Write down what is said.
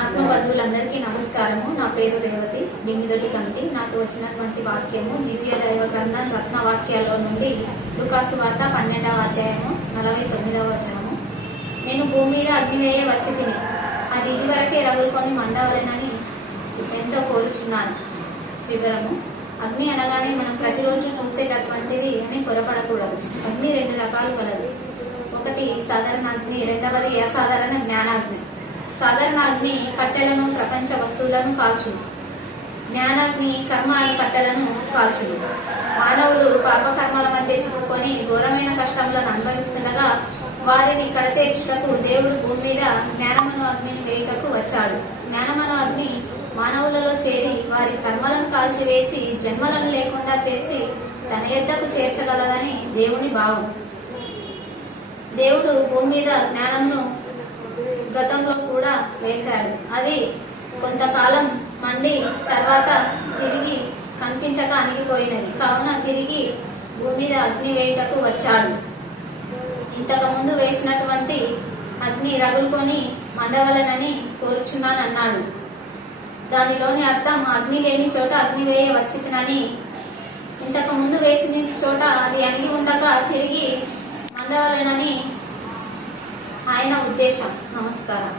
ఆత్మబంధువులందరికీ నమస్కారము. నా పేరు రేవతి, బింగిదొడ్డి కమిటీ. నాకు వచ్చినటువంటి వాక్యము ద్వితీయ దైవ గ్రంథం రత్న వాక్యాల్లో నుండి లూకాసు వార్త 12వ అధ్యాయము 49వ వచనము. నేను భూమి మీద అగ్నివేయ వచ్చి తిని అది ఇదివరకే రగులుకొని మండవలెనని ఎంతో కోరుచున్నాను. వివరము: అగ్ని అనగానే మనం ప్రతిరోజు చూసేటటువంటిది అని పొరపడకూడదు. అగ్ని 2 రకాలు కలదు. ఒకటి సాధారణ అగ్ని, రెండవది అసాధారణ జ్ఞానాగ్ని. సాధారణ అగ్ని కట్టెలను, ప్రపంచ వస్తువులను కాల్చును. జ్ఞానాగ్ని కర్మాల కట్టెలను కాల్చును. మానవులు పాపకర్మల మధ్య చిక్కుకొని ఘోరమైన కష్టములను అనుభవిస్తుండగా వారిని కడతేర్చుటకు దేవుడు భూమి మీద జ్ఞానమను అగ్నిని వేయుటకు వచ్చాడు. జ్ఞానమను అగ్ని మానవులలో చేరి వారి కర్మలను కాల్చివేసి జన్మలను లేకుండా చేసి తన యొద్దకు చేర్చగలదని దేవుని భావం. దేవుడు భూమి మీద జ్ఞానంను గతంలో కూడా వేశాడు. అది కొంతకాలం మండి తర్వాత తిరిగి కనిపించక అణిగిపోయినది. కావున తిరిగి భూమి మీద అగ్ని వేయుటకు వచ్చాడు. ఇంతకుముందు వేసినటువంటి అగ్ని రగులుకొని మండవలనని కోరుచున్నానన్నాడు. దానిలోని అర్థం అగ్ని లేని చోట అగ్ని వేయ వచ్చినని, ఇంతకు ముందు వేసిన చోట అది అణిగి ఉండగా తిరిగి మండవలనని ఆయన ఉద్దేశం. నమస్కారం.